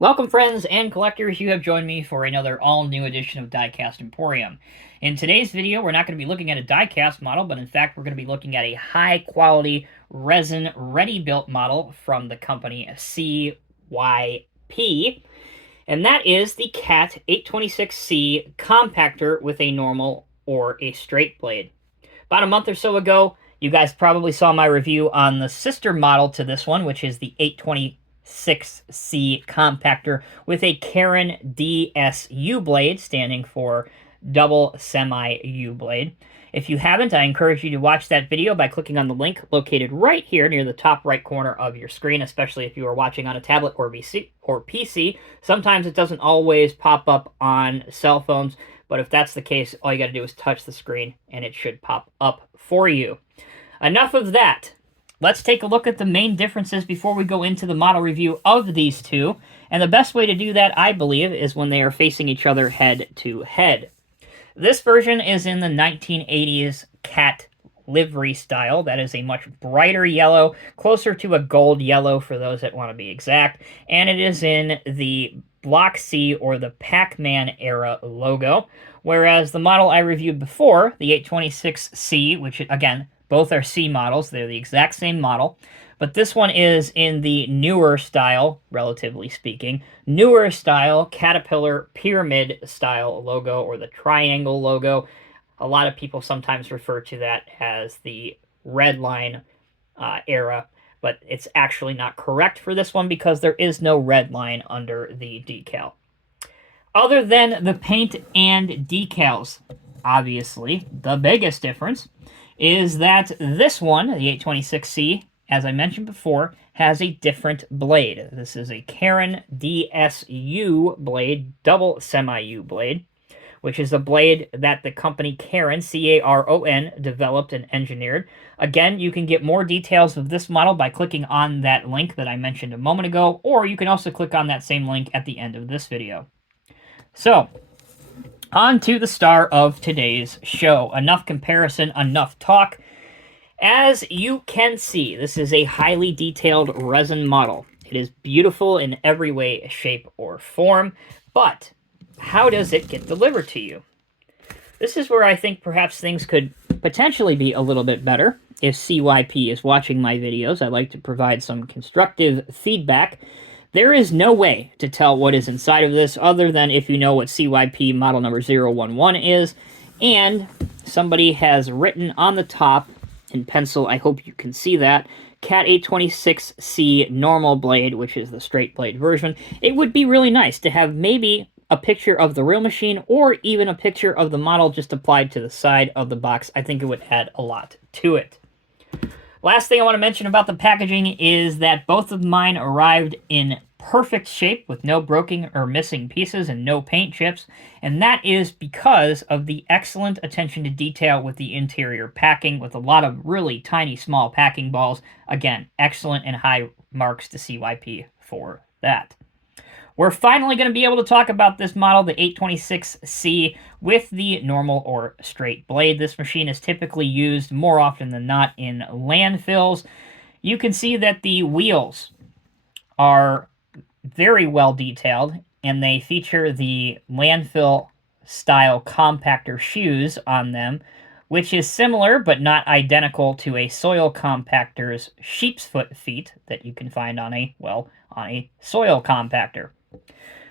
Welcome, friends and collectors. You have joined me for another all-new edition of Diecast Emporium. In today's video, we're not going to be looking at a die-cast model, but in fact, we're going to be looking at a high-quality resin ready-built model from the company CYP, and that is the CAT 826C compactor with a normal or a straight blade. About a month or so ago, you guys probably saw my review on the sister model to this one, which is the 826C compactor with a Karen DSU blade, standing for double semi U blade. If you haven't, I encourage you to watch that video by clicking on the link located right here near the top right corner of your screen, especially if you are watching on a tablet or PC. Sometimes it doesn't always pop up on cell phones, but if that's the case, all you got to do is touch the screen and it should pop up for you. Enough of that. Let's take a look at the main differences before we go into the model review of these two. And the best way to do that, I believe, is when they are facing each other head to head. This version is in the 1980s CAT livery style. That is a much brighter yellow, closer to a gold yellow for those that want to be exact. And it is in the Block C or the Pac-Man era logo. Whereas the model I reviewed before, the 826C, which again, both are C models, they're the exact same model, but this one is in the newer style, relatively speaking, newer style Caterpillar pyramid style logo, or the triangle logo. A lot of people sometimes refer to that as the red line era, but it's actually not correct for this one because there is no red line under the decal. Other than the paint and decals, obviously, the biggest difference is that this one, the 826C, as I mentioned before, has a different blade. This is a Karen DSU blade, double semi-U blade, which is a blade that the company Caron, C-A-R-O-N, developed and engineered. Again, you can get more details of this model by clicking on that link that I mentioned a moment ago, or you can also click on that same link at the end of this video. So, on to the star of today's show. Enough comparison, enough talk. As you can see, this is a highly detailed resin model. It is beautiful in every way, shape, or form, but how does it get delivered to you? This is where I think perhaps things could potentially be a little bit better. If CYP is watching my videos, I like to provide some constructive feedback. There is no way to tell what is inside of this other than if you know what CYP model number 011 is, and somebody has written on the top in pencil, I hope you can see that, CAT 826C normal blade, which is the straight blade version. It would be really nice to have maybe a picture of the real machine or even a picture of the model just applied to the side of the box. I think it would add a lot to it. Last thing I want to mention about the packaging is that both of mine arrived in perfect shape with no broken or missing pieces and no paint chips, and that is because of the excellent attention to detail with the interior packing, with a lot of really tiny small packing balls. Again, excellent and high marks to CYP for that. We're finally going to be able to talk about this model, the 826C, with the normal or straight blade. This machine is typically used more often than not in landfills. You can see that the wheels are very well detailed, and they feature the landfill style compactor shoes on them, which is similar but not identical to a soil compactor's sheep's foot feet that you can find on a soil compactor.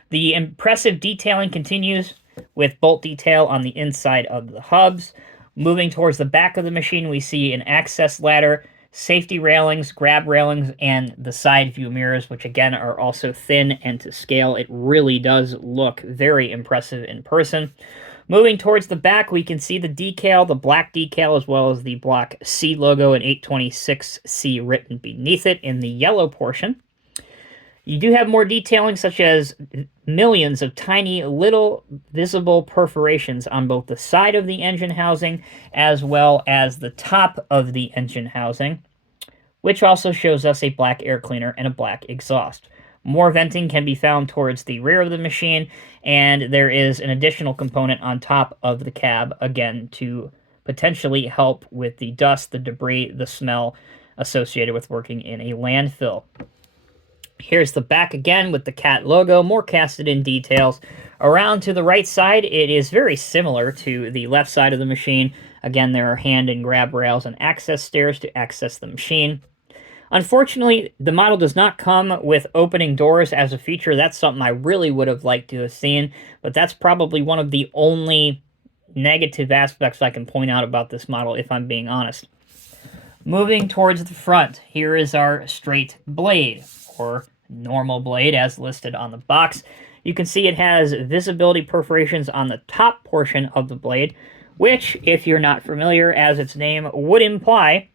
The impressive detailing continues with bolt detail on the inside of the hubs. Moving towards the back of the machine, we see an access ladder, safety railings, grab railings, and the side view mirrors, which again are also thin and to scale. It really does look very impressive in person. Moving towards the back, we can see the decal, the black decal, as well as the Block C logo and 826C written beneath it in the yellow portion. You do have more detailing, such as millions of tiny little visible perforations on both the side of the engine housing as well as the top of the engine housing, which also shows us a black air cleaner and a black exhaust. More venting can be found towards the rear of the machine, and there is an additional component on top of the cab, again, to potentially help with the dust, the debris, the smell associated with working in a landfill. Here's the back again with the cat logo, more casted in details. Around to the right side, it is very similar to the left side of the machine. Again, there are hand and grab rails and access stairs to access the machine. Unfortunately, the model does not come with opening doors as a feature. That's something I really would have liked to have seen, but that's probably one of the only negative aspects I can point out about this model, if I'm being honest. Moving towards the front, here is our straight blade, or normal blade as listed on the box. You can see it has visibility perforations on the top portion of the blade, which, if you're not familiar, as its name would imply,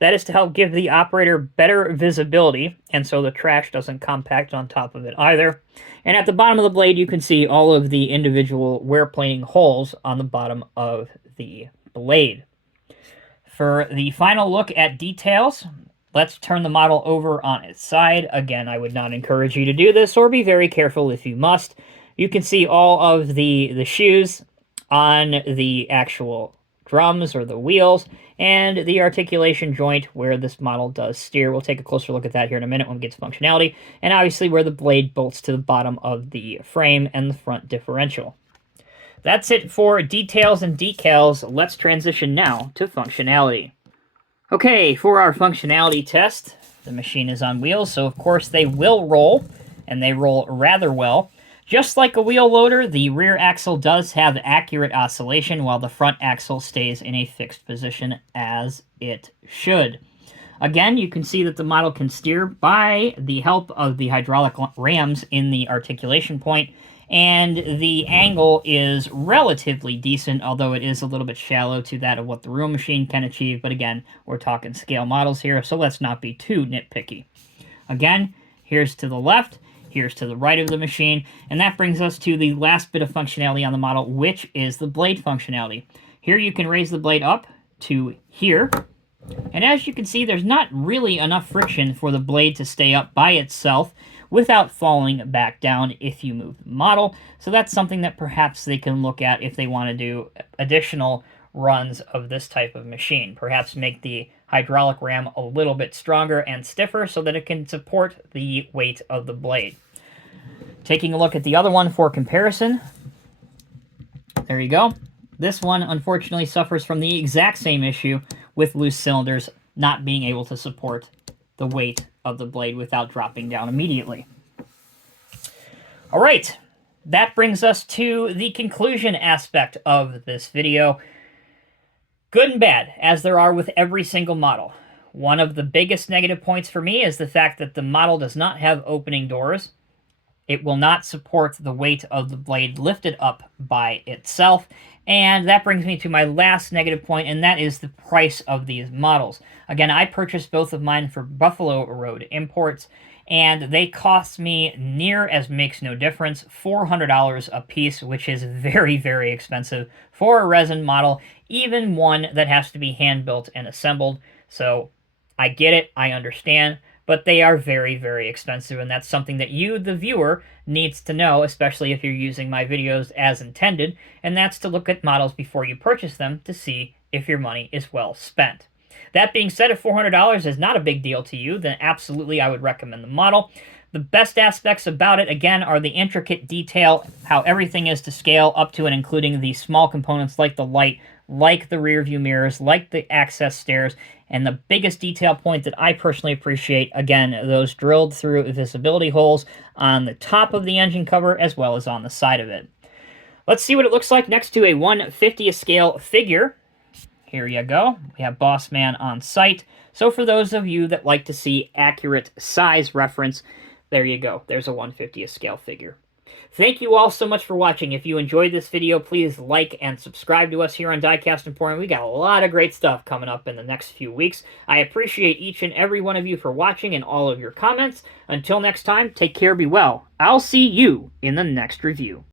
that is to help give the operator better visibility, and so the trash doesn't compact on top of it either. And at the bottom of the blade, you can see all of the individual wear planing holes on the bottom of the blade. For the final look at details, let's turn the model over on its side. Again, I would not encourage you to do this, or be very careful if you must. You can see all of the shoes on the actual drums or the wheels, and the articulation joint where this model does steer. We'll take a closer look at that here in a minute when we get to functionality, and obviously where the blade bolts to the bottom of the frame and the front differential. That's it for details and decals. Let's transition now to functionality. Okay, for our functionality test, the machine is on wheels, so of course they will roll, and they roll rather well. Just like a wheel loader, the rear axle does have accurate oscillation, while the front axle stays in a fixed position as it should. Again, you can see that the model can steer by the help of the hydraulic rams in the articulation point, and the angle is relatively decent, although it is a little bit shallow to that of what the real machine can achieve. But again, we're talking scale models here, so let's not be too nitpicky. Again, here's to the left, here's to the right of the machine, and that brings us to the last bit of functionality on the model, which is the blade functionality. Here you can raise the blade up to here, and as you can see, there's not really enough friction for the blade to stay up by itself without falling back down if you move the model. So that's something that perhaps they can look at if they want to do additional runs of this type of machine. Perhaps make the hydraulic ram a little bit stronger and stiffer so that it can support the weight of the blade. Taking a look at the other one for comparison, there you go. This one, unfortunately, suffers from the exact same issue with loose cylinders not being able to support the weight of the blade without dropping down immediately. All right, that brings us to the conclusion aspect of this video. Good and bad, as there are with every single model. One of the biggest negative points for me is the fact that the model does not have opening doors. It will not support the weight of the blade lifted up by itself. And that brings me to my last negative point, and that is the price of these models. Again, I purchased both of mine for Buffalo Road imports, and they cost me near as makes no difference, $400 a piece, which is very, very expensive for a resin model, even one that has to be hand-built and assembled. So I get it, I understand, but they are very, very expensive, and that's something that you, the viewer, needs to know, especially if you're using my videos as intended, and that's to look at models before you purchase them to see if your money is well spent. That being said, if $400 is not a big deal to you, then absolutely I would recommend the model. The best aspects about it, again, are the intricate detail, how everything is to scale up to and including the small components like the light, like the rear view mirrors, like the access stairs, and the biggest detail point that I personally appreciate, again, those drilled through visibility holes on the top of the engine cover as well as on the side of it. Let's see what it looks like next to a 1/50th scale figure. Here you go. We have Boss Man on site. So for those of you that like to see accurate size reference, there you go. There's a 1/50th scale figure. Thank you all so much for watching. If you enjoyed this video, please like and subscribe to us here on Diecast Emporium. We got a lot of great stuff coming up in the next few weeks. I appreciate each and every one of you for watching and all of your comments. Until next time, take care, be well. I'll see you in the next review.